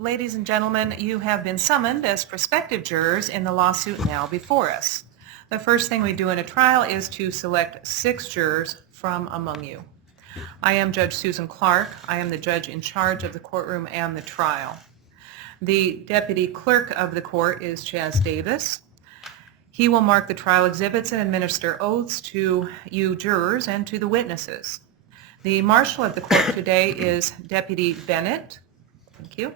Ladies and gentlemen, you have been summoned as prospective jurors in the lawsuit now before us. The first thing we do in a trial is to select 6 jurors from among you. I am Judge Susan Clark. I am the judge in charge of the courtroom and the trial. The deputy clerk of the court is Chaz Davis. He will mark the trial exhibits and administer oaths to you jurors and to the witnesses. The marshal of the court today is Deputy Bennett. Thank you.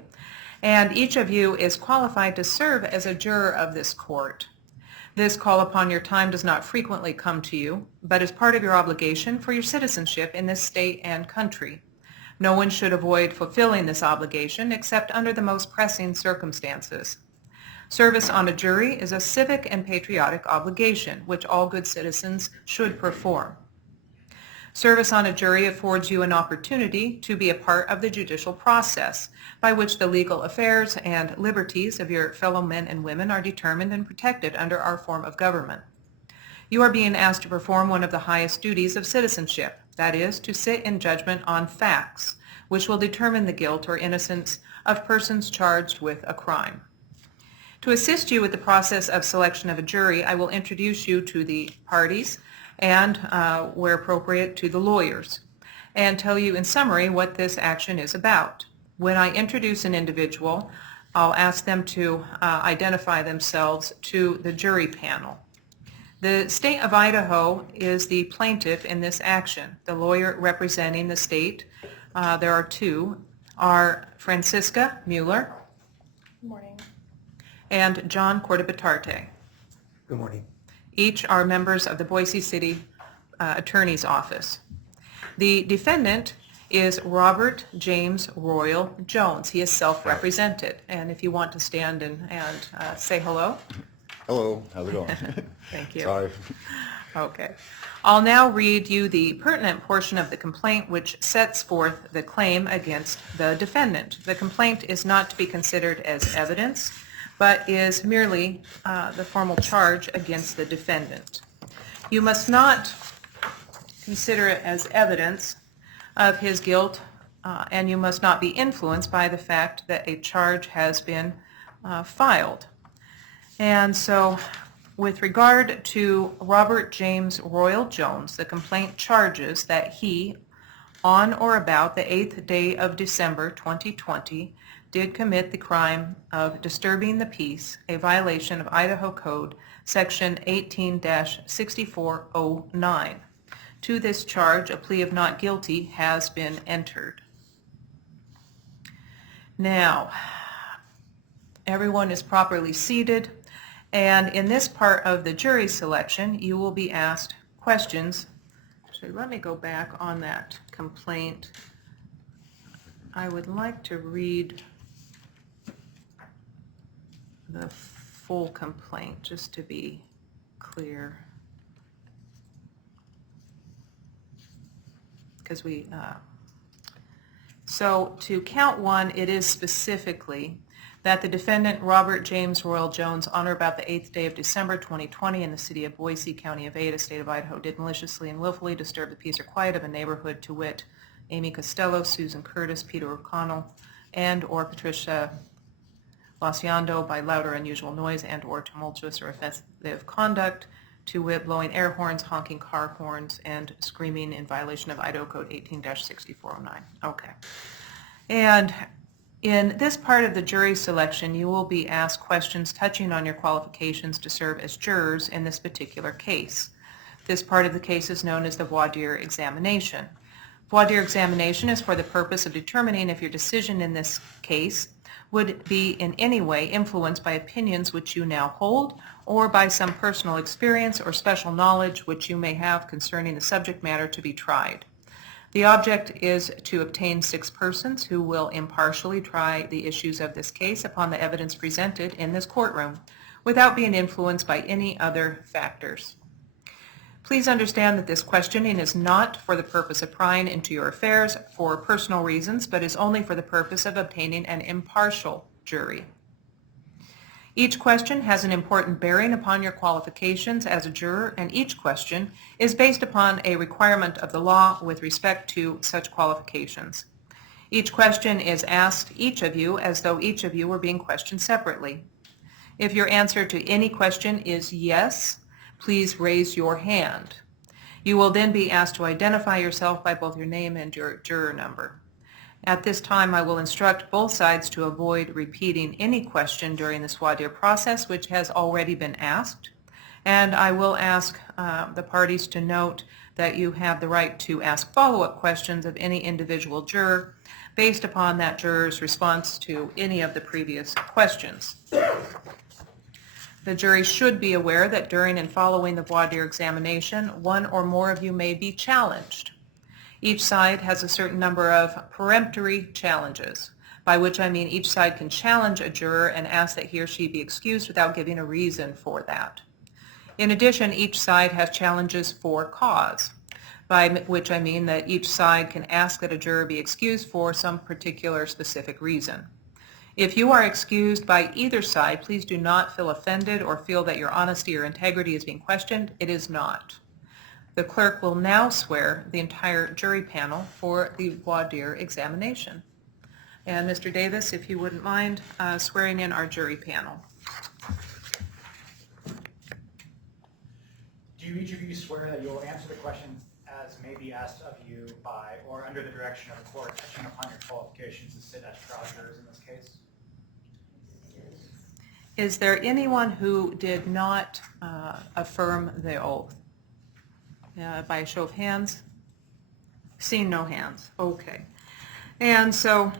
And each of you is qualified to serve as a juror of this court. This call upon your time does not frequently come to you, but is part of your obligation for your citizenship in this state and country. No one should avoid fulfilling this obligation except under the most pressing circumstances. Service on a jury is a civic and patriotic obligation which all good citizens should perform. Service on a jury affords you an opportunity to be a part of the judicial process by which the legal affairs and liberties of your fellow men and women are determined and protected under our form of government. You are being asked to perform one of the highest duties of citizenship, that is, to sit in judgment on facts, which will determine the guilt or innocence of persons charged with a crime. To assist you with the process of selection of a jury, I will introduce you to the parties and, where appropriate, to the lawyers, and tell you in summary what this action is about. When I introduce an individual, I'll ask them to identify themselves to the jury panel. The state of Idaho is the plaintiff in this action. The lawyer representing the state, there are 2, are Francisca Mueller. Good morning. And John Cordobatarte. Good morning. Each are members of the Boise City Attorney's Office. The defendant is Robert James Royal Jones. He is self-represented. And if you want to stand and say hello. Hello, how's it going? Thank you. Sorry. Okay. I'll now read you the pertinent portion of the complaint which sets forth the claim against the defendant. The complaint is not to be considered as evidence, but is merely the formal charge against the defendant. You must not consider it as evidence of his guilt, and you must not be influenced by the fact that a charge has been filed. And so, with regard to Robert James Royal Jones, the complaint charges that he, on or about the 8th day of December 2020, did commit the crime of disturbing the peace, a violation of Idaho Code Section 18-6409. To this charge, a plea of not guilty has been entered. Now, everyone is properly seated, and in this part of the jury selection, you will be asked questions. Actually, let me go back on that complaint. I would like to read the full complaint, just to be clear. Because so to count 1, it is specifically that the defendant, Robert James Royal Jones, on or about the 8th day of December 2020 in the city of Boise, county of Ada, state of Idaho, did maliciously and willfully disturb the peace or quiet of a neighborhood, to wit, Amy Costello, Susan Curtis, Peter O'Connell, and or Patricia Laciando by loud or unusual noise and or tumultuous or offensive conduct, to wit, blowing air horns, honking car horns, and screaming in violation of Idaho Code 18-6409. Okay. And in this part of the jury selection, you will be asked questions touching on your qualifications to serve as jurors in this particular case. This part of the case is known as the voir dire examination. Voir dire examination is for the purpose of determining if your decision in this case would be in any way influenced by opinions which you now hold, or by some personal experience or special knowledge which you may have concerning the subject matter to be tried. The object is to obtain 6 persons who will impartially try the issues of this case upon the evidence presented in this courtroom, without being influenced by any other factors. Please understand that this questioning is not for the purpose of prying into your affairs for personal reasons, but is only for the purpose of obtaining an impartial jury. Each question has an important bearing upon your qualifications as a juror, and each question is based upon a requirement of the law with respect to such qualifications. Each question is asked each of you as though each of you were being questioned separately. If your answer to any question is yes, please raise your hand. You will then be asked to identify yourself by both your name and your juror number. At this time, I will instruct both sides to avoid repeating any question during this voir dire process which has already been asked, and I will ask the parties to note that you have the right to ask follow-up questions of any individual juror based upon that juror's response to any of the previous questions. The jury should be aware that during and following the voir dire examination, one or more of you may be challenged. Each side has a certain number of peremptory challenges, by which I mean each side can challenge a juror and ask that he or she be excused without giving a reason for that. In addition, each side has challenges for cause, by which I mean that each side can ask that a juror be excused for some particular specific reason. If you are excused by either side, please do not feel offended or feel that your honesty or integrity is being questioned. It is not. The clerk will now swear the entire jury panel for the voir dire examination. And Mr. Davis, if you wouldn't mind swearing in our jury panel. Do each of you swear that you will answer the questions as may be asked of you by or under the direction of the court, touching upon your qualifications to sit as trial jurors in this case? Is there anyone who did not affirm the oath? By a show of hands? Seeing no hands. Okay. And so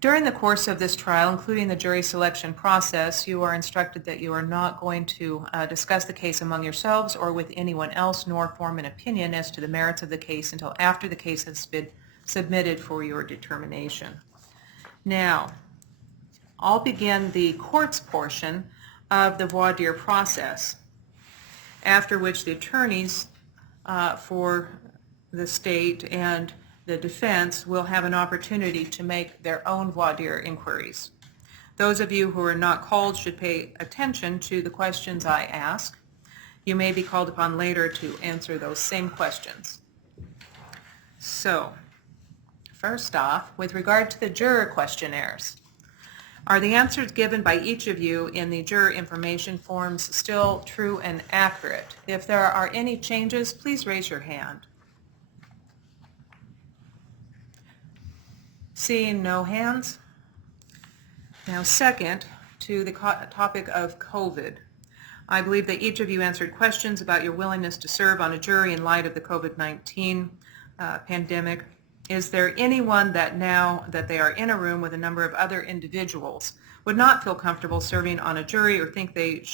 during the course of this trial, including the jury selection process, you are instructed that you are not going to discuss the case among yourselves or with anyone else, nor form an opinion as to the merits of the case until after the case has been submitted for your determination. Now, I'll begin the court's portion of the voir dire process, after which the attorneys for the state and the defense will have an opportunity to make their own voir dire inquiries. Those of you who are not called should pay attention to the questions I ask. You may be called upon later to answer those same questions. So, first off, with regard to the juror questionnaires, are the answers given by each of you in the juror information forms still true and accurate? If there are any changes, please raise your hand. Seeing no hands. Now, second, to the topic of COVID. I believe that each of you answered questions about your willingness to serve on a jury in light of the COVID-19 pandemic. Is there anyone that now that they are in a room with a number of other individuals would not feel comfortable serving on a jury or think they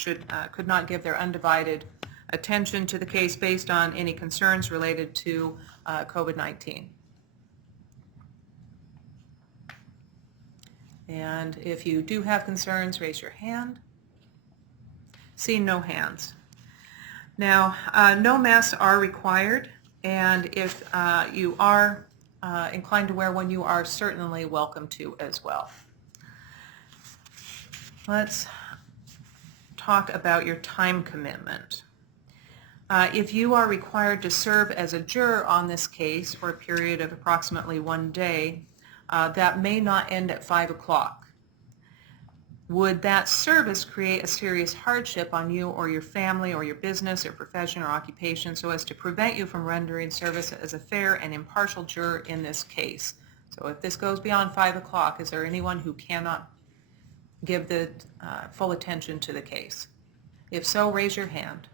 could not give their undivided attention to the case based on any concerns related to COVID-19? And if you do have concerns, raise your hand. Seeing no hands. Now, no masks are required, and if you are inclined to wear one, you are certainly welcome to as well. Let's talk about your time commitment. If you are required to serve as a juror on this case for a period of approximately 1 day, that may not end at 5 o'clock. Would that service create a serious hardship on you or your family or your business or profession or occupation so as to prevent you from rendering service as a fair and impartial juror in this case? So if this goes beyond 5 o'clock, is there anyone who cannot give the full attention to the case? If so, raise your hand.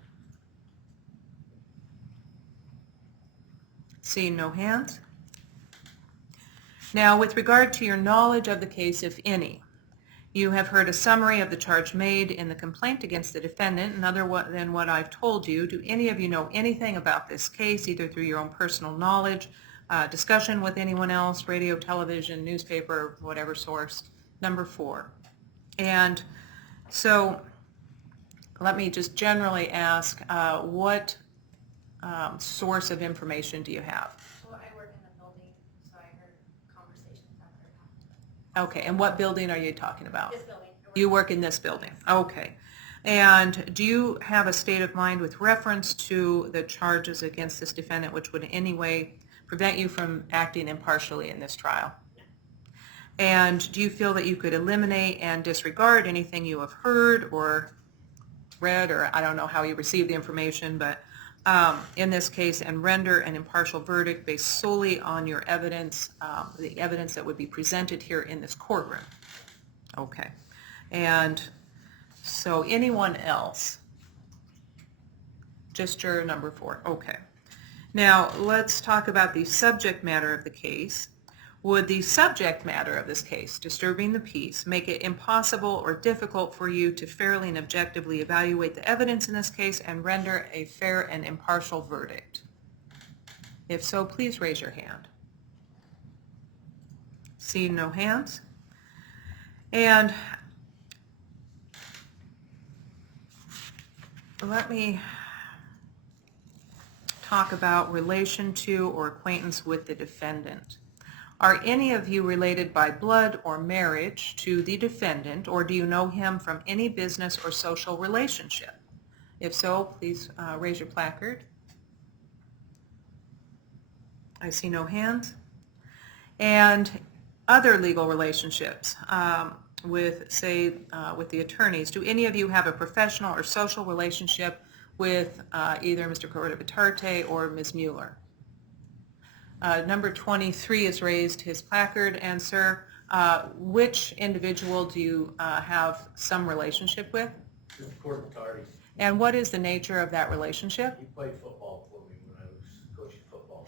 Seeing no hands. Now, with regard to your knowledge of the case, if any, you have heard a summary of the charge made in the complaint against the defendant and other than what I've told you. Do any of you know anything about this case, either through your own personal knowledge, discussion with anyone else, radio, television, newspaper, whatever source? Number 4. And so let me just generally ask, what source of information do you have? Well, I work in the building, so I heard conversations after. Okay, and what building are you talking about? This building. You work in this building. Okay. And do you have a state of mind with reference to the charges against this defendant which would in any way prevent you from acting impartially in this trial? And do you feel that you could eliminate and disregard anything you have heard or read, or I don't know how you received the information, but in this case, and render an impartial verdict based solely on your evidence, the evidence that would be presented here in this courtroom? Okay. And so anyone else? Just juror number 4. Okay. Now let's talk about the subject matter of the case. Would the subject matter of this case, disturbing the peace, make it impossible or difficult for you to fairly and objectively evaluate the evidence in this case and render a fair and impartial verdict? If so, please raise your hand. Seeing no hands. And let me talk about relation to or acquaintance with the defendant. Are any of you related by blood or marriage to the defendant, or do you know him from any business or social relationship? If so, please raise your placard. I see no hands. And other legal relationships with, say, with the attorneys. Do any of you have a professional or social relationship with either Mr. Cortavitarte or Ms. Mueller? Number 23 has raised his placard, and sir, which individual do you have some relationship with? Mr. Cortavitarte. And what is the nature of that relationship? He played football for me when I was coaching football.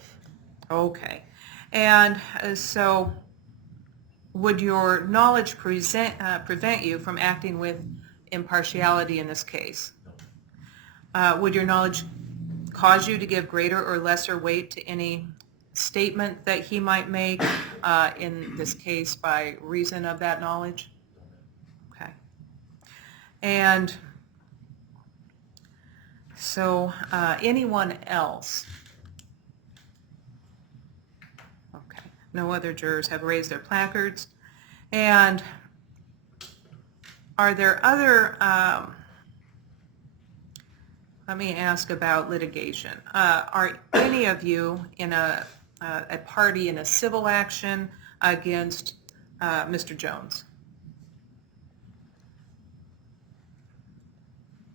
Okay. And so would your knowledge prevent you from acting with impartiality in this case? Would your knowledge cause you to give greater or lesser weight to any statement that he might make in this case by reason of that knowledge? Okay. And so anyone else? Okay. No other jurors have raised their placards. And are there other, let me ask about litigation. Are any of you in a party in a civil action against Mr. Jones?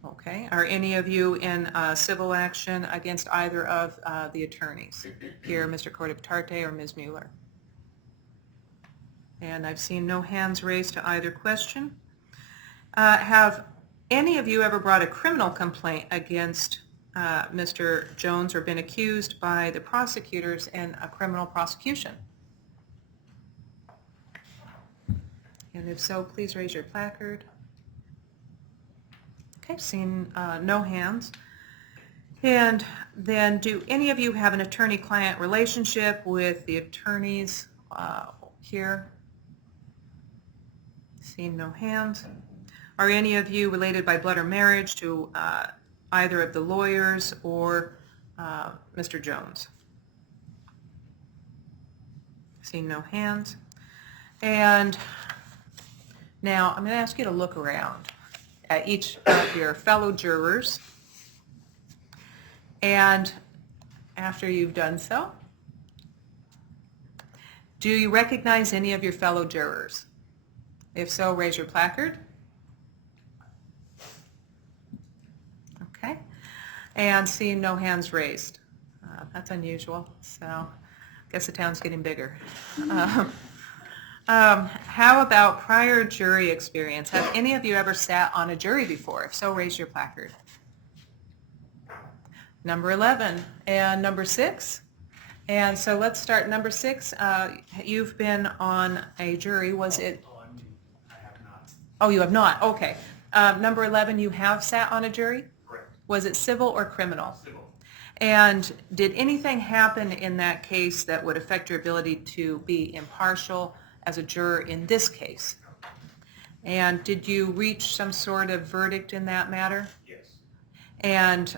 Okay. Are any of you in a civil action against either of the attorneys here, Mr. Cortavitarte or Ms. Mueller? And I've seen no hands raised to either question. Have any of you ever brought a criminal complaint against Mr. Jones or been accused by the prosecutors in a criminal prosecution? And if so, please raise your placard. Okay, seeing no hands. And then do any of you have an attorney-client relationship with the attorneys here? Seeing no hands. Are any of you related by blood or marriage to either of the lawyers or Mr. Jones? Seeing no hands. And now I'm going to ask you to look around at each of your fellow jurors. And after you've done so, do you recognize any of your fellow jurors? If so, raise your placard. Okay. And seeing no hands raised. That's unusual, so I guess the town's getting bigger. How about prior jury experience? Have any of you ever sat on a jury before? If so, raise your placard. Number 11 and number 6. And so let's start number 6. You've been on a jury. Was it? I have not. Oh, you have not. Okay. Number 11, you have sat on a jury? Correct. Was it civil or criminal? Civil. And did anything happen in that case that would affect your ability to be impartial as a juror in this case? And did you reach some sort of verdict in that matter? Yes. And,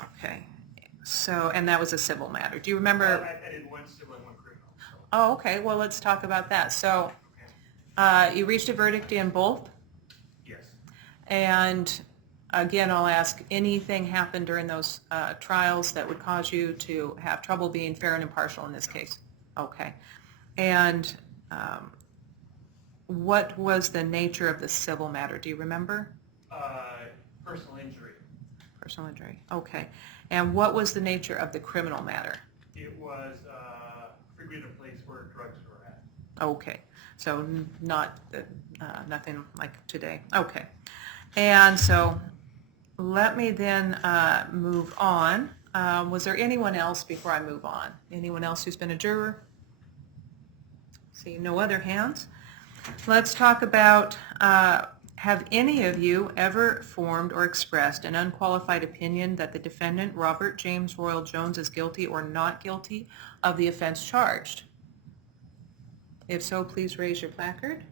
okay, so, and that was a civil matter. Do you remember? I did one civil and one criminal. So. Oh, okay, well, let's talk about that. So, you reached a verdict in both? Yes. And again, I'll ask, anything happened during those trials that would cause you to have trouble being fair and impartial in this case? Okay. And what was the nature of the civil matter? Do you remember? Personal injury. Personal injury. Okay. And what was the nature of the criminal matter? It was frequently a place where drugs were at. Okay. So not nothing like today. Okay. And so let me then move on. Was there anyone else before I move on? Anyone else who's been a juror? See no other hands. Let's talk about, have any of you ever formed or expressed an unqualified opinion that the defendant, Robert James Royal Jones, is guilty or not guilty of the offense charged? If so, please raise your placard.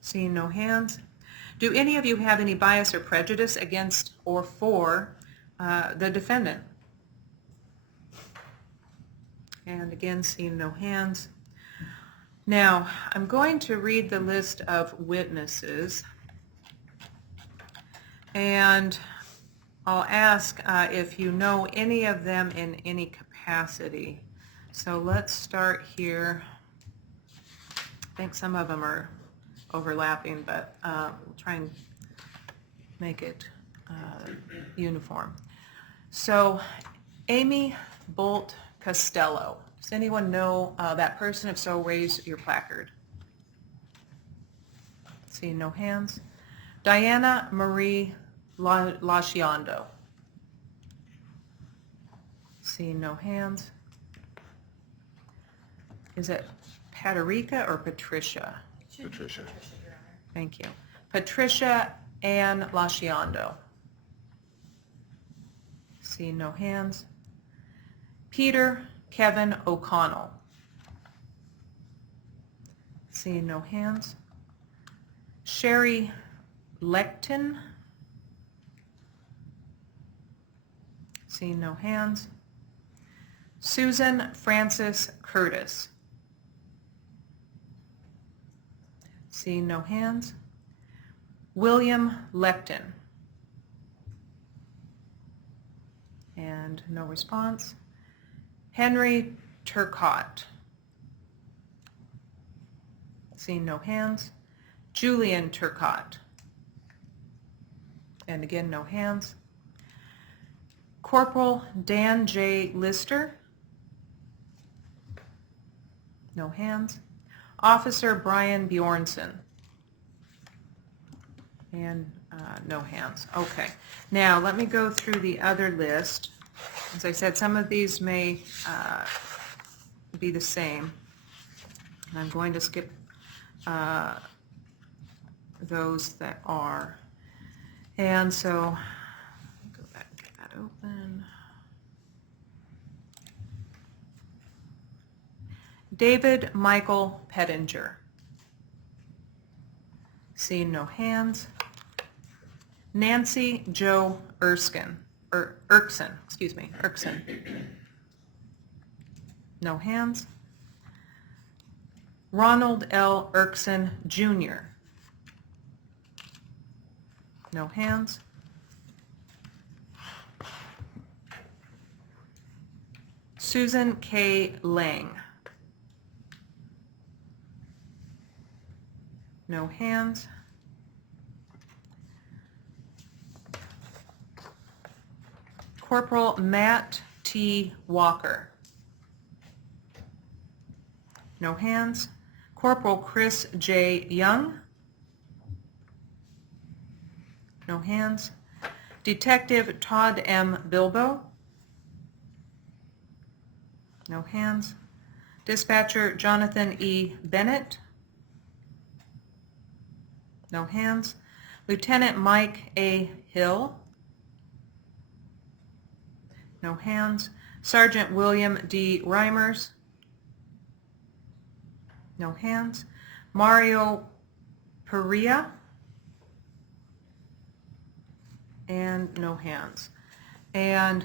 Seeing no hands. Do any of you have any bias or prejudice against or for the defendant? And again, seeing no hands. Now, I'm going to read the list of witnesses, and I'll ask if you know any of them in any capacity. So let's start here. I think some of them are overlapping, but we'll try and make it uniform. So, Amy Bolt Costello. Does anyone know that person? If so, raise your placard. Seeing no hands. Diana Marie Lasciando. Seeing no hands. Is it Patricia or Patricia? Patricia. Your Honor. Thank you. Patricia Ann Lasciando. Seeing no hands. Peter Kevin O'Connell. Seeing no hands. Sherry Lecton. Seeing no hands. Susan Francis Curtis. Seeing no hands. William Lecton. And no response. Henry Turcotte. Seeing no hands. Julian Turcotte. And again, no hands. Corporal Dan J. Lister. No hands. Officer Brian Bjornson. And no hands. Okay. Now, let me go through the other list. As I said, some of these may be the same. And I'm going to skip those that are. And so, go back and get that open. David Michael Pettinger. Seeing no hands. Nancy Jo Erskine. Erkson. No hands. Ronald L. Erkson, Jr. No hands. Susan K. Lang. No hands. Corporal Matt T. Walker. No hands. Corporal Chris J. Young. No hands. Detective Todd M. Bilbo. No hands. Dispatcher Jonathan E. Bennett. No hands. Lieutenant Mike A. Hill. No hands. Sergeant William D. Reimers. No hands. Mario Perea. And no hands. And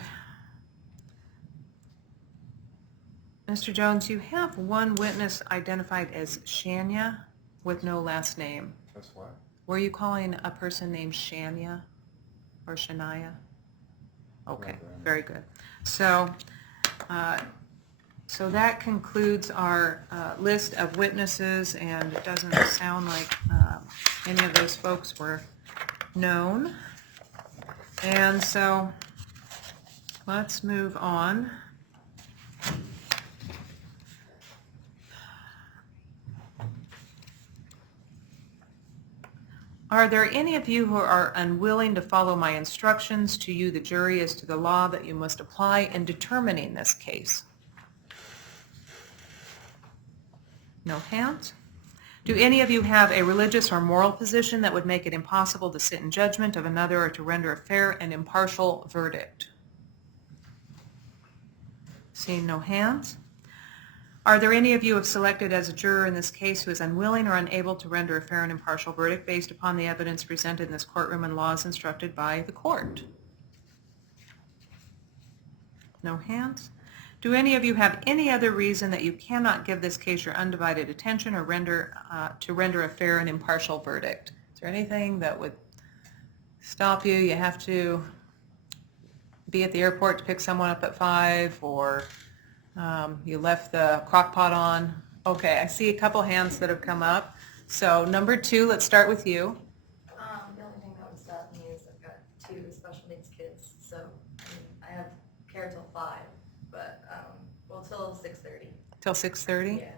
Mr. Jones, you have one witness identified as Shania with no last name. That's why. Were you calling a person named Shania or Shania? Okay, very good. So, so that concludes our list of witnesses, and it doesn't sound like any of those folks were known. And so let's move on. Are there any of you who are unwilling to follow my instructions to you, the jury, as to the law that you must apply in determining this case? No hands? Do any of you have a religious or moral position that would make it impossible to sit in judgment of another or to render a fair and impartial verdict? Seeing no hands? Are there any of you who have selected as a juror in this case who is unwilling or unable to render a fair and impartial verdict based upon the evidence presented in this courtroom and laws instructed by the court? No hands? Do any of you have any other reason that you cannot give this case your undivided attention or render a fair and impartial verdict? Is there anything that would stop you? You have to be at the airport to pick someone up at 5, or you left the crock pot on. Okay, I see a couple hands that have come up. So number 2, let's start with you. The only thing that would stop me is I've got 2 special needs kids, so I have care till 5, but, well, till 6:30. Till 6:30? Yeah.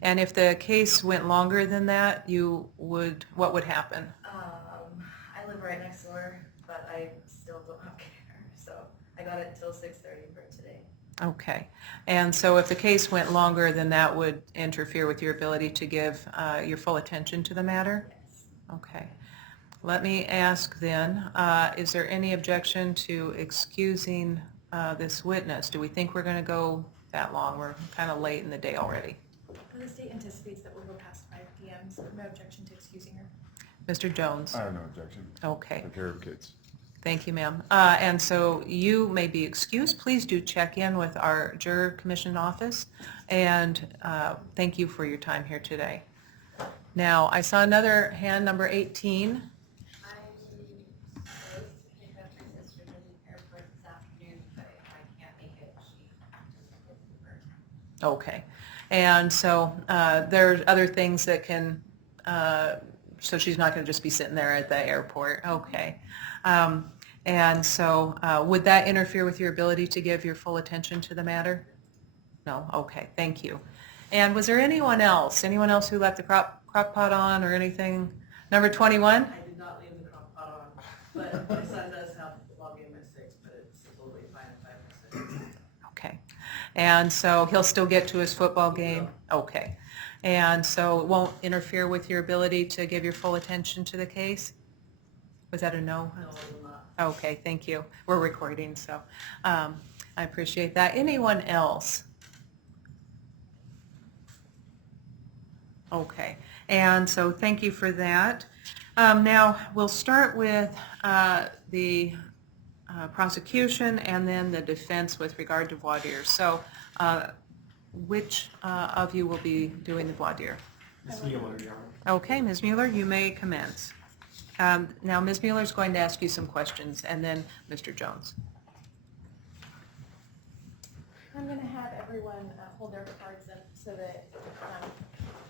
And if the case went longer than that, what would happen? I live right next door, but I still don't have care, so I got it till 6:30 for today. Okay. And so if the case went longer, then that would interfere with your ability to give your full attention to the matter? Yes. Okay. Let me ask then, is there any objection to excusing this witness? Do we think we're going to go that long? We're kind of late in the day already. The state anticipates that we'll go past 5 p.m., so no objection to excusing her. Mr. Jones? I have no objection. Okay. Take care of kids. Thank you, ma'am. And so you may be excused. Please do check in with our Juror Commission office, and thank you for your time here today. Now, I saw another hand, number 18. I'm supposed to pick up my sister to the airport this afternoon, but if I can't make it, she just gets the bird. Okay. And so there's other things that can, so she's not going to just be sitting there at the airport. Okay. And so would that interfere with your ability to give your full attention to the matter? No? Okay. Thank you. And was there anyone else who left the crock pot on or anything? Number 21? I did not leave the crock pot on, but my son does have football game at 6, but it's totally fine if I miss it. Okay. And so he'll still get to his football game? Okay. And so it won't interfere with your ability to give your full attention to the case? Was that a no? No, it will not. Okay, thank you. We're recording, so I appreciate that. Anyone else? Okay, and so thank you for that. Now, we'll start with the prosecution and then the defense with regard to voir dire. So which of you will be doing the voir dire? Ms. Mueller, Your Honor. Okay, Ms. Mueller, you may commence. Now, Ms. Mueller is going to ask you some questions, and then Mr. Jones. I'm going to have everyone hold their cards up so that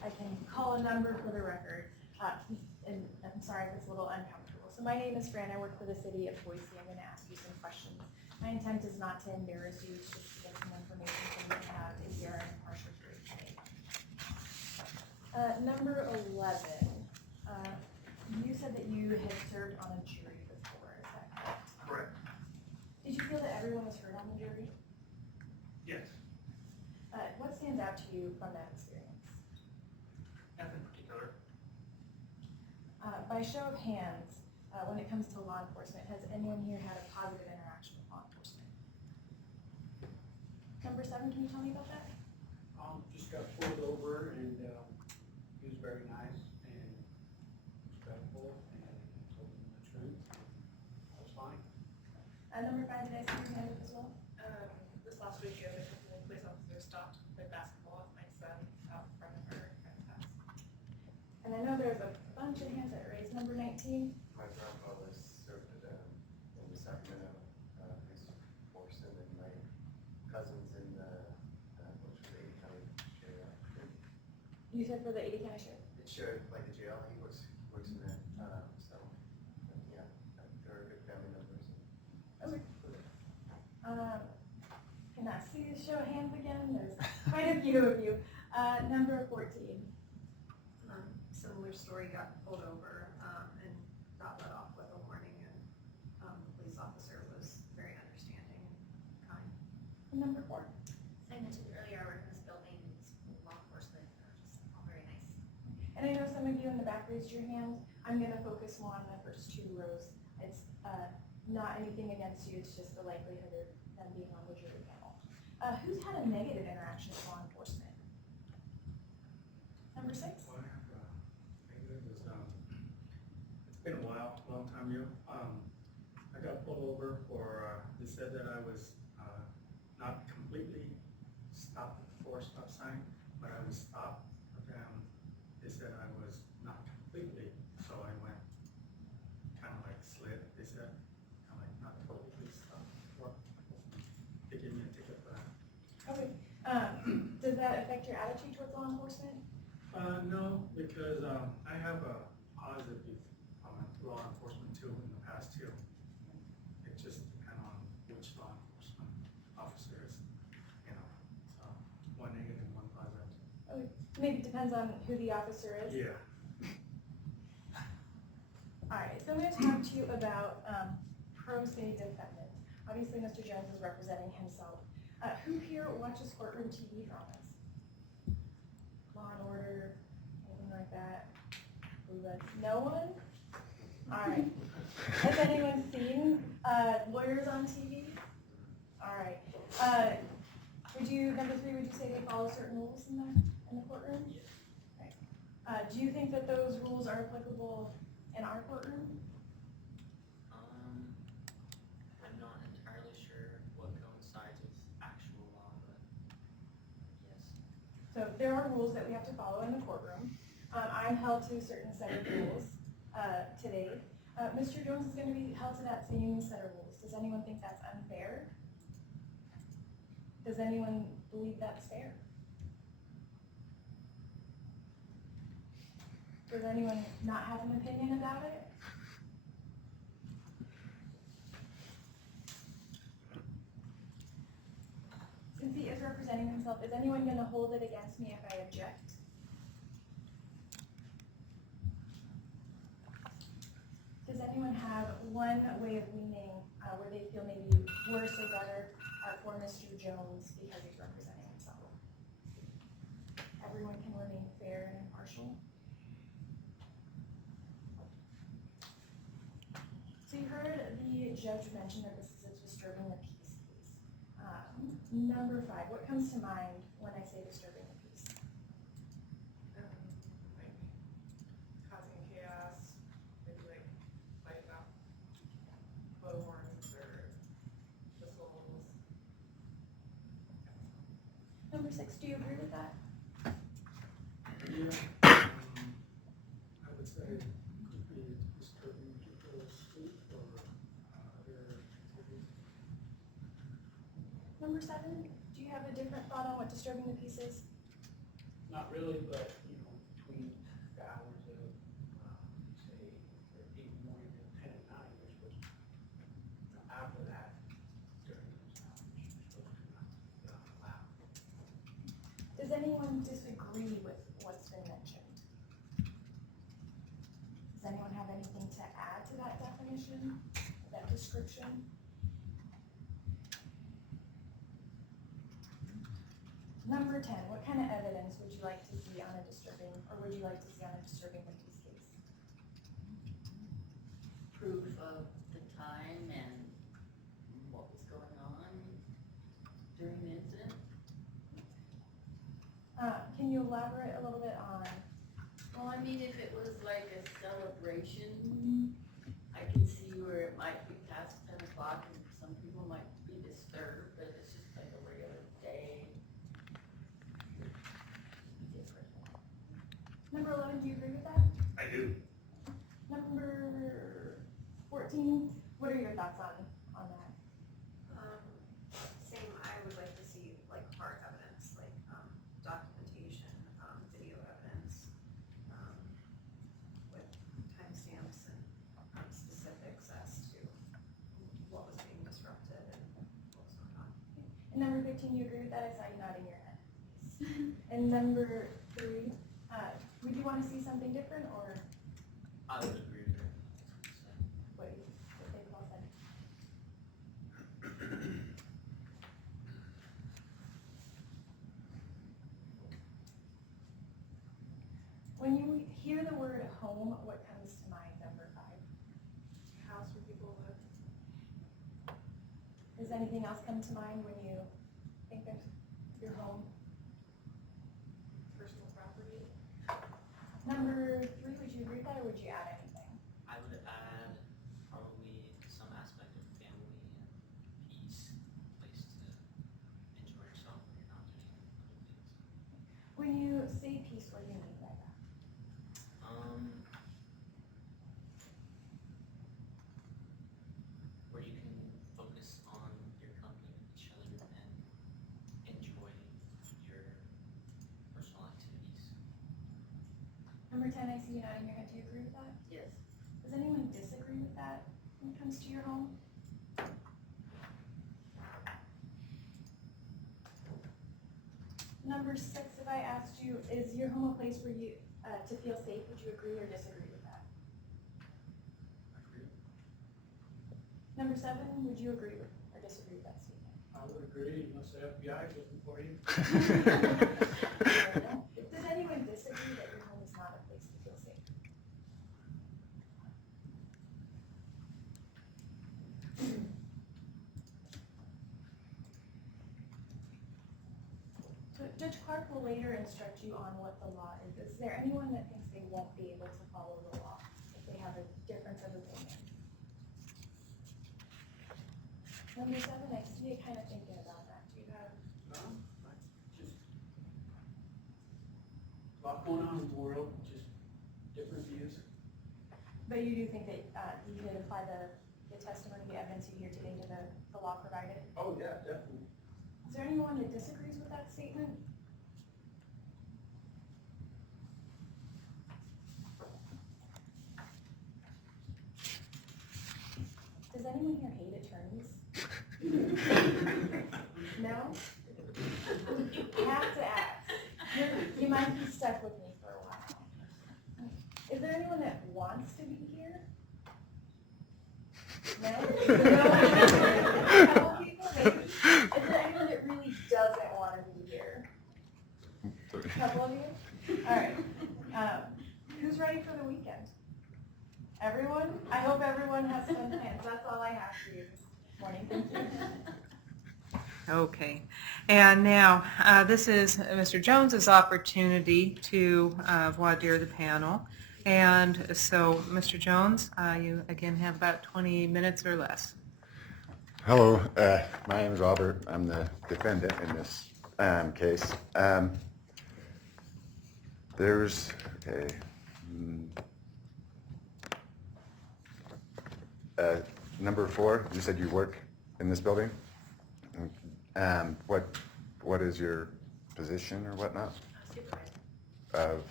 I can call a number for the record. And I'm sorry if it's a little uncomfortable. So my name is Fran. I work for the city of Boise. I'm going to ask you some questions. My intent is not to embarrass you, it's just to get some information so you can have a fair and impartial jury today. Number 11. You said that you had served on a jury before, is that correct? Correct. Did you feel that everyone was heard on the jury? Yes. What stands out to you from that experience? Nothing particular. By show of hands, when it comes to law enforcement, has anyone here had a positive interaction with law enforcement? Number 7, can you tell me about that? Just got pulled over and he was very nice and respectful and told me the truth. I was fine. Number 5, did I see your hand up as well? This last weekend, the police officer stopped to play basketball with my son out in front of our friend's house. And I know there's a bunch of hands that were raised. number 19? My grandfather served in the Sacramento police force, and then my cousins in the, which was the 80 County Sheriff. You said for the 80 County Sheriff? The sheriff, like the jail, he works in that, so, yeah, there are good family members. Okay. Can I see a show of hands again? There's quite a few of you. Number 14. Similar story, got pulled over, and got let off with a warning, and, the police officer was very understanding and kind. And number 4. As I mentioned earlier, I work in this building, it's law enforcement, they're just all very nice. And I know some of you in the back raised your hand. I'm going to focus more on the first 2 rows. It's not anything against you, it's just the likelihood of them being on the jury panel. Who's had a negative interaction with law enforcement? Number 6? Well, I have, negative is, it's been a while, long time ago. I got pulled over for, they said that I was, not completely stopped at the 4-stop sign, but I was stopped. They said I was not completely, so I went kind of like slid, they said, kind of like not totally stopped. They gave me a ticket for that. Okay. Does that affect your attitude towards law enforcement? No, because I have a positive law enforcement too in the past too. It just depends on which law enforcement officers, you know, so one negative and one positive. Okay. Maybe it depends on who the officer is. Yeah. Alright, so I'm going to talk to you about pro se defendant. Obviously, Mr. Jones is representing himself. Who here watches courtroom TV dramas? Law and Order, anything like that? No one? Alright. Has anyone seen lawyers on TV? Alright. Number 3, would you say they follow certain rules in the courtroom? Yes. Right. Do you think that those rules are applicable in our courtroom? I'm not entirely sure what coincides with actual law, but yes. So there are rules that we have to follow in the courtroom. I'm held to a certain set of rules today. Mr. Jones is going to be held to that same set of rules. Does anyone think that's unfair? Does anyone believe that's fair? Does anyone not have an opinion about it? Since he is representing himself, is anyone going to hold it against me if I object? Does anyone have one way of leaning where they feel maybe worse or better for Mr. Jones because he's representing himself? Everyone can remain fair and impartial. So you heard the judge mention that this is a disturbing the peace case. Number 5, what comes to mind when I say disturbing the peace? Like causing chaos, maybe like fighting out photo horns or whistles. Number 6, do you agree with that? Yeah. I would say it could be disturbing people's sleep or other activities. Number 7, do you have a different thought on what disturbing the peace is? Not really, but, you know, between the hours of, say, 8 in the morning and 10 at night, which was, you know, after that, during those hours, you're supposed to not be allowed. Does anyone disagree with what's been mentioned? Does anyone have anything to add to that definition, that description? Number 10, what kind of evidence would you like to see on a disturbing, or would you like to see on a disturbing the peace case? Proof of the time and what was going on during the incident. Can you elaborate a little bit on? Well, I mean, if it was like a celebration, I can see where it might be past 10 o'clock and some people might be disturbed, but it's just like a regular day. Different. Number 11, do you agree with that? I do. Number thoughts on that? Same, I would like to see like hard evidence, like documentation, video evidence, with timestamps and specifics as to what was being disrupted and what was going on. And number 15, you agree with that? I saw you nodding your head. And number 3, would you want to see something different, or I would agree with her. what they all said? When you hear the word home, what comes to mind, number 5? House where people live. Does anything else come to mind when you think of your home? Personal property. Number 3, would you agree with that, or would you add anything? I would add probably some aspect of family and peace, place to enjoy yourself when you're not doing other things. When you say peace, what do you mean by that? Where you can focus on your company with each other and enjoy your personal activities. Number 10, I see you nodding your head. Do you agree with that? Yes. Does anyone disagree with that when it comes to your home? Number 6, if I asked you, is your home a place where you, to feel safe, would you agree or disagree with that? Agree. Number 7, would you agree with or disagree with that statement? I would agree, unless the FBI is looking for you. Does anyone disagree that your home is not a place to feel safe? So Judge Clark will later instruct you on what the law is. Is there anyone that thinks they won't be able to follow the law if they have a difference of opinion? Number 7, I see you kind of thinking about that. Do you have? No, I just, a lot going on in the world, just different views. But you do think that you could apply the testimony, the evidence you hear today to the law provided? Oh, yeah, definitely. Is there anyone that disagrees with that statement? Does anyone here hate attorneys? No? I have to ask. You might be stuck with me for a while. Is there anyone that wants to be here? No? A couple people, maybe? Is there anyone that really doesn't want to be here? A couple of you? All right. Who's ready for the weekend? Everyone? I hope everyone has fun plans. That's all I have for you this morning. Thank you. Okay, and now, this is Mr. Jones's opportunity to voir dire the panel. And so, Mr. Jones, you again have about 20 minutes or less. Hello, my name is Robert. I'm the defendant in this case. Number 4, you said you work in this building? What is your position or whatnot? Supervisor Of,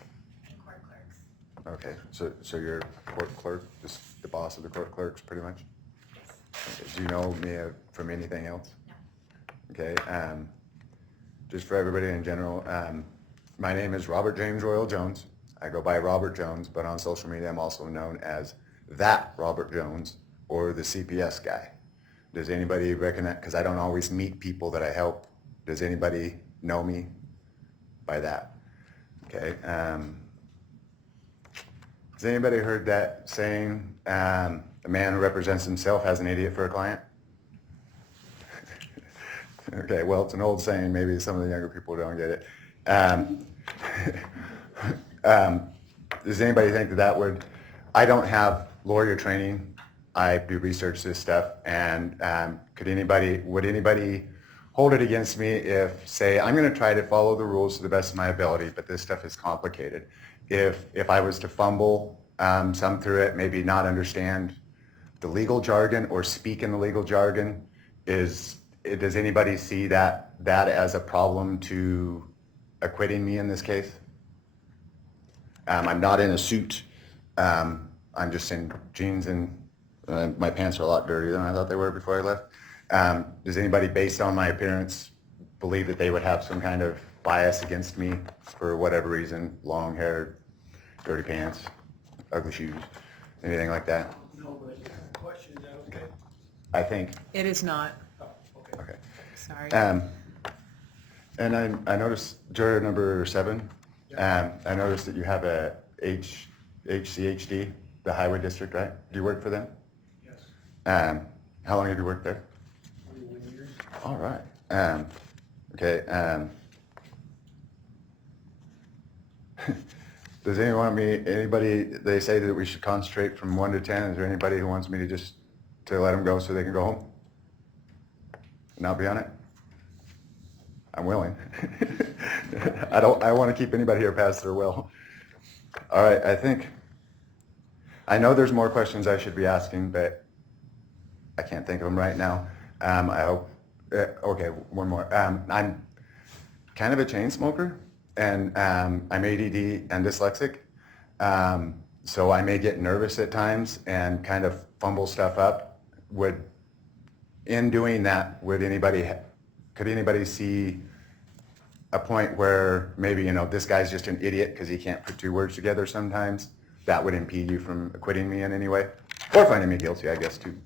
and court clerks. okay, so you're court clerk, just the boss of the court clerks, pretty much? Yes. Do you know me from anything else? No. Okay, just for everybody in general, my name is Robert James Royal Jones. I go by Robert Jones, but on social media I'm also known as that Robert Jones or the CPS guy. Does anybody recognize, because I don't always meet people that I help, does anybody know me by that? Okay, has anybody heard that saying, a man who represents himself has an idiot for a client? Okay, well, it's an old saying, maybe some of the younger people don't get it. Does anybody think that would, I don't have lawyer training, I do research this stuff, and would anybody hold it against me if, say, I'm going to try to follow the rules to the best of my ability, but this stuff is complicated. If I was to fumble some through it, maybe not understand the legal jargon or speak in the legal jargon, does anybody see that as a problem to acquitting me in this case? I'm not in a suit. I'm just in jeans and my pants are a lot dirtier than I thought they were before I left. Does anybody, based on my appearance, believe that they would have some kind of bias against me for whatever reason? Long hair, dirty pants, ugly shoes, anything like that? No, but you have a question, is that okay? I think. It is not. Oh, okay. Okay. Sorry. And I noticed juror number 7. I noticed that you have a HCHD, the highway district, right? Do you work for them? Yes, How long have you worked there? 41 years. All right. Okay. Does anybody, they say that we should concentrate from 1 to 10. Is there anybody who wants me to let them go so they can go home? Not be on it? I'm willing. I want to keep anybody here past their will. All right, I know there's more questions I should be asking, but I can't think of them right now. I hope, okay, one more. I'm kind of a chain smoker, and I'm ADD and dyslexic. So I may get nervous at times and kind of fumble stuff up. In doing that, could anybody see a point where maybe, this guy's just an idiot because he can't put 2 words together sometimes? That would impede you from acquitting me in any way? Or finding me guilty, I guess, too.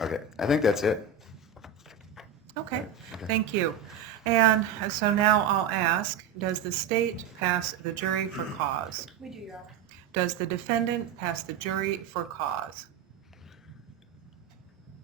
Okay, I think that's it. Okay, thank you. And so now I'll ask, does the state pass the jury for cause? We do, Your Honor. Does the defendant pass the jury for cause?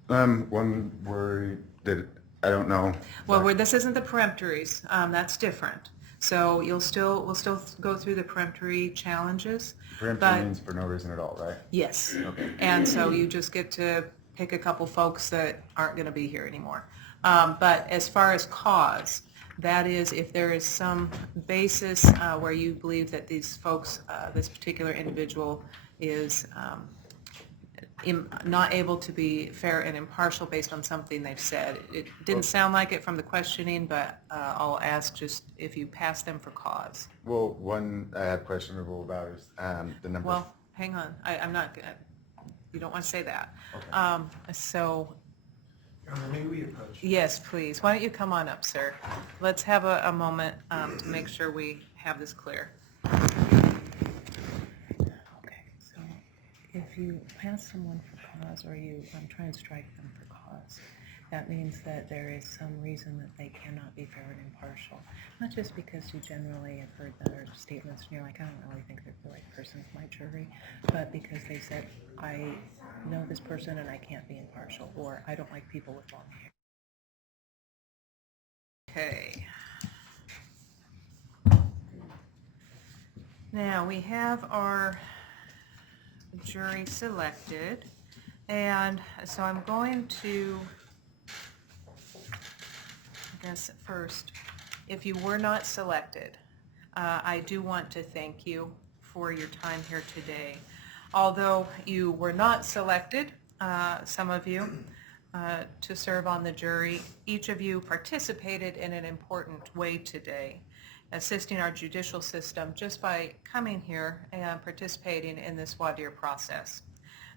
One word that I don't know. Well, this isn't the peremptories, that's different. So we'll still go through the peremptory challenges. Peremptory means for no reason at all, right? Yes. Okay. And so you just get to pick a couple folks that aren't going to be here anymore. But as far as cause, that is if there is some basis where you believe that these folks, this particular individual is not able to be fair and impartial based on something they've said. It didn't sound like it from the questioning, but I'll ask just if you pass them for cause. Well, one I have questionable about is the number. Well, hang on. I'm not going to, you don't want to say that. Okay. So, May we approach? yes, please. Why don't you come on up, sir? Let's have a moment to make sure we have this clear. Okay, so if you pass someone for cause or you try and strike them for cause, that means that there is some reason that they cannot be fair and impartial. Not just because you generally have heard that or statements and you're like, I don't really think they're the right person for my jury, but because they said, I know this person and I can't be impartial, or I don't like people with long hair. Okay. Now we have our jury selected, and so I'm going to, I guess first, if you were not selected, I do want to thank you for your time here today. Although you were not selected, some of you, to serve on the jury, each of you participated in an important way today, assisting our judicial system just by coming here and participating in this voir dire process.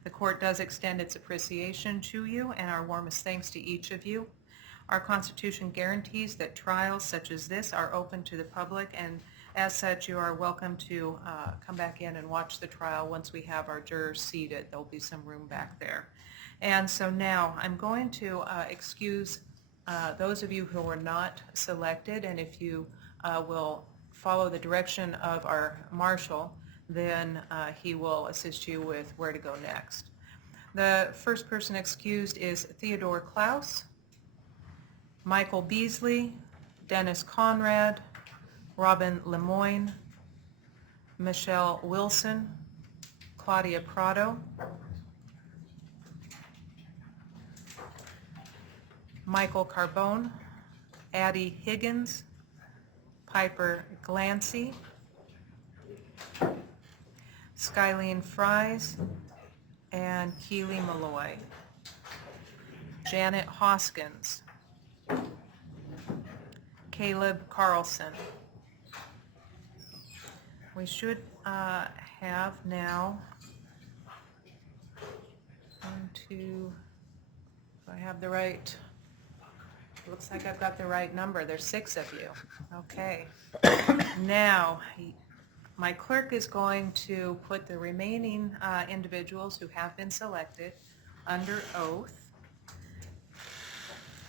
The court does extend its appreciation to you and our warmest thanks to each of you. Our Constitution guarantees that trials such as this are open to the public, and as such, you are welcome to come back in and watch the trial once we have our jurors seated. There'll be some room back there. And so now I'm going to excuse those of you who were not selected, and if you will follow the direction of our marshal, then he will assist you with where to go next. The first person excused is Theodore Klaus, Michael Beasley, Dennis Conrad, Robin Lemoyne, Michelle Wilson, Claudia Prado, Michael Carbone, Addie Higgins, Piper Glancy, Skylene Fries, and Keely Malloy. Janet Hoskins. Caleb Carlson. We should have now, 1, 2, do I have the right, looks like I've got the right number. There's 6 of you. Okay. Now, my clerk is going to put the remaining individuals who have been selected under oath.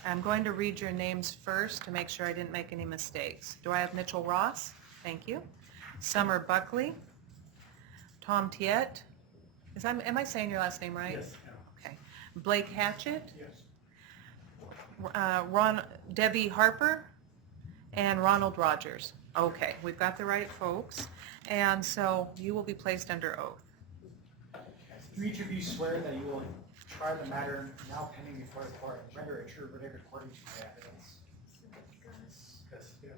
I'm going to read your names first to make sure I didn't make any mistakes. Do I have Mitchell Ross? Thank you. Summer Buckley. Tom Tiet. Am I saying your last name right? Yes, yeah. Okay. Blake Hatchett. Yes. Debbie Harper. And Ronald Rogers. Okay, we've got the right folks. And so you will be placed under oath. Do each of you swear that you will try the matter now pending before the court and render a true verdict according to the evidence? Yes.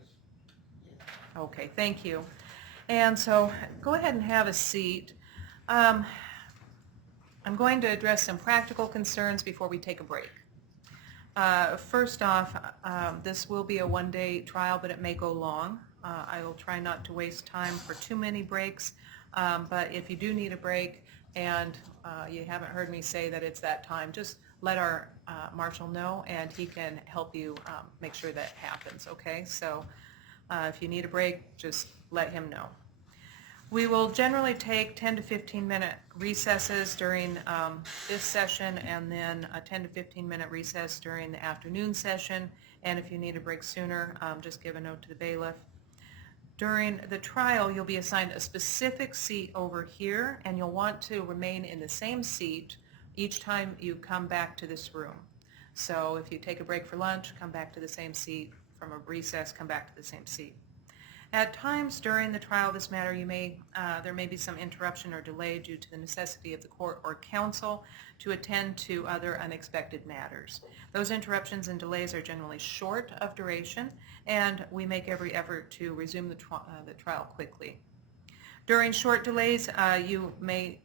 Okay, thank you. And so go ahead and have a seat. I'm going to address some practical concerns before we take a break. First off, this will be a one-day trial, but it may go long. I will try not to waste time for too many breaks, but if you do need a break and you haven't heard me say that it's that time, just let our marshal know and he can help you make sure that happens, okay? So if you need a break, just let him know. We will generally take 10 to 15 minute recesses during this session, and then a 10 to 15 minute recess during the afternoon session, and if you need a break sooner, just give a note to the bailiff. During the trial, you'll be assigned a specific seat over here, and you'll want to remain in the same seat each time you come back to this room. So if you take a break for lunch, come back to the same seat. From a recess, come back to the same seat. At times during the trial of this matter, there may be some interruption or delay due to the necessity of the court or counsel to attend to other unexpected matters. Those interruptions and delays are generally short of duration, and we make every effort to resume the trial quickly. During short delays, you may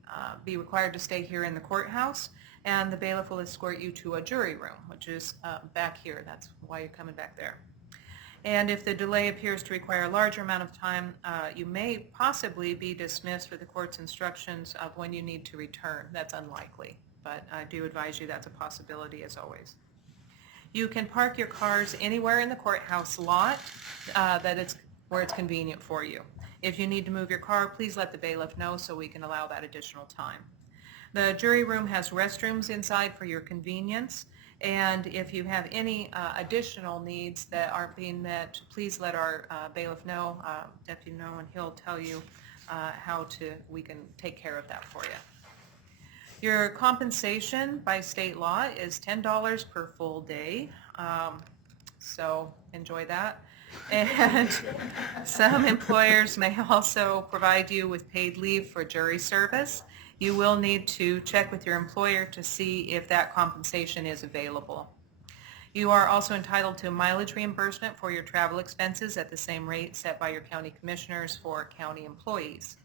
be required to stay here in the courthouse, and the bailiff will escort you to a jury room, which is back here. That's why you're coming back there. And if the delay appears to require a larger amount of time, you may possibly be dismissed with the court's instructions of when you need to return. That's unlikely, but I do advise you that's a possibility as always. You can park your cars anywhere in the courthouse lot where it's convenient for you. If you need to move your car, please let the bailiff know so we can allow that additional time. The jury room has restrooms inside for your convenience. And if you have any additional needs that aren't being met, please let our bailiff know, deputy know, and he'll tell you how we can take care of that for you. Your compensation by state law is $10 per full day, so enjoy that. And some employers may also provide you with paid leave for jury service. You will need to check with your employer to see if that compensation is available. You are also entitled to mileage reimbursement for your travel expenses at the same rate set by your county commissioners for county employees.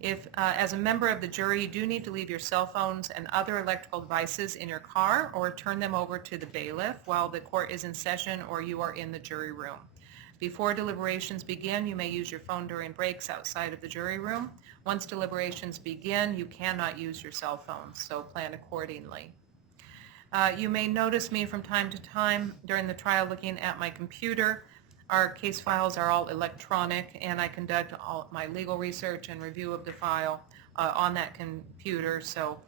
If, as a member of the jury, you do need to leave your cell phones and other electrical devices in your car or turn them over to the bailiff while the court is in session or you are in the jury room. Before deliberations begin, you may use your phone during breaks outside of the jury room. Once deliberations begin, you cannot use your cell phone, so plan accordingly. You may notice me from time to time during the trial looking at my computer. Our case files are all electronic, and I conduct all my legal research and review of the file on that computer. So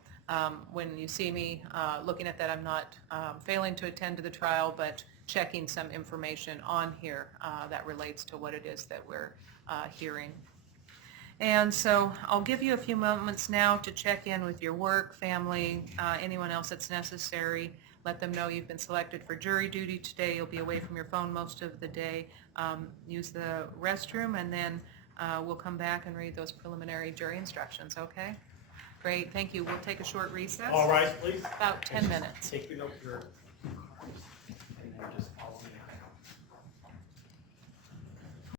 when you see me looking at that, I'm not failing to attend to the trial, but checking some information on here that relates to what it is that we're hearing. And so I'll give you a few moments now to check in with your work, family, anyone else that's necessary. Let them know you've been selected for jury duty today. You'll be away from your phone most of the day. Use the restroom, and then we'll come back and read those preliminary jury instructions, okay? Great, thank you. We'll take a short recess. All right, please. About 10 minutes. Take your note, your cards, and then just follow me.